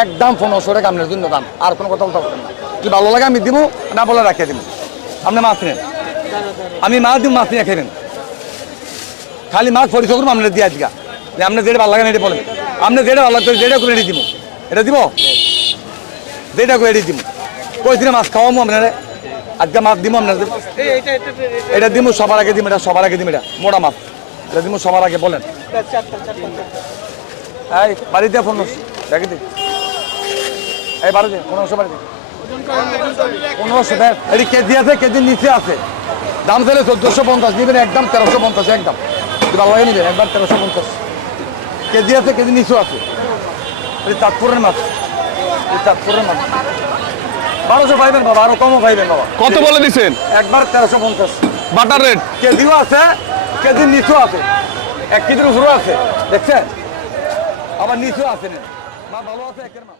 একদম পনেরোশো টাকা আপনার জন্য দাম। আর কোনো কথা বলতে না। যদি ভালো লাগে আমি দিব না বলে রাখিয়ে দিব আপনি মাছ নেন। আমি মাছ দিব মাছ নিয়ে খেবেন খালি মাছ পরিচয় করব আপনার দিয়ে আজকে। যে আপনি যেটা ভালো লাগে না এটা বলেন। আপনি যেটা ভালো লাগবে যেটা করে দিব এটা দিব? যেটা করে এটি দিব কই দিনে মাছ খাওয়াবো আপনার? আজকে মাছ দিব আপনার এটা দিব সবার আগে দিব এটা সবার আগে দিব এটা মোটা মাছ এটা দিব সবার আগে, বলেন। এই, বাড়িতে ফোন দেখে দি এই বাড়িতে পনেরোশো পনেরোশো দেখ এটি কেজি আছে কেজি নিচে আছে। দাম চাইলে চোদ্দোশো পঞ্চাশ নিবেন একদম তেরোশো পঞ্চাশ একদম। যদি ভালো লাগে নিবেন একদম তেরোশো পঞ্চাশ। কেজি আছে কেজি নিচু আছে। এটি চাঁদপুরের মাছ। এই চাঁদপুরের মাছ। বারোশো পাইবেন বাবা আরও কমও পাইবেন বাবা। কত বলে দিচ্ছেন একবার তেরোশো পঞ্চাশ। Butter rate? কেজিও আছে কেজির নিচু আছে। এক কেজির উপরেও আছে দেখছেন? আবার নিচু আছে না। ভালো আছে একের মাছ